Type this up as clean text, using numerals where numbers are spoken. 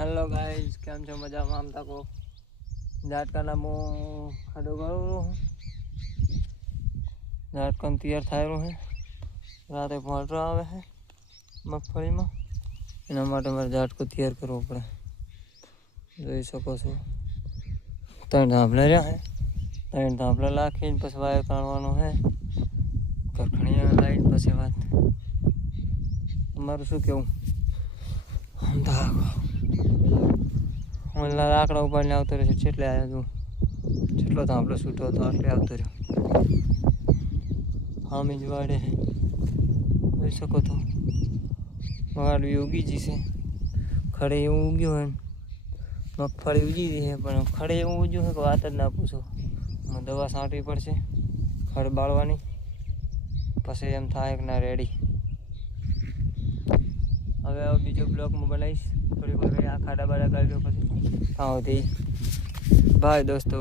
Hello guys, કેમ છો? મજામાં? આમ તકો ઝાટકાના ખાડો ગાળું ઝાટકાને તૈયાર થાય છે. રાતે મોટર આવે છે મગફળીમાં, એના માટે મારે ઝાટકો તૈયાર કરવો પડે. જોઈ શકો છો 3 ધાંભલા રહ્યા છે. 3 ધાંભલા નાખીને પછી વાયર કાઢવાનો છે. કખણીયા લાઈન પછી વાત. તમારું શું કેવું? ઓલા લાકડા ઉપાડીને આવતો રહેશે. છેટલે આવ્યો તું, છેટલો ધાંભલો છૂટો હતો એટલે આવતો રહ્યો. હામી જ વાડે છે, જોઈ શકો તો. વાડવી ઉગી જશે. ખડે એવું ઉગ્યું હોય, મગફળી ઉગી ગઈ છે, પણ ખડે એવું ઉગ્યું છે કે વાત જ ના પૂછો. દવા છાંટવી પડશે ખડ બાળવાની, પછી એમ થાય કે ના રેડી. હવે બીજો બ્લોકમાં બનાવીશ થોડી વાર. આ ખાડા બાડા કાઢ્યો પછી બાય દોસ્તો.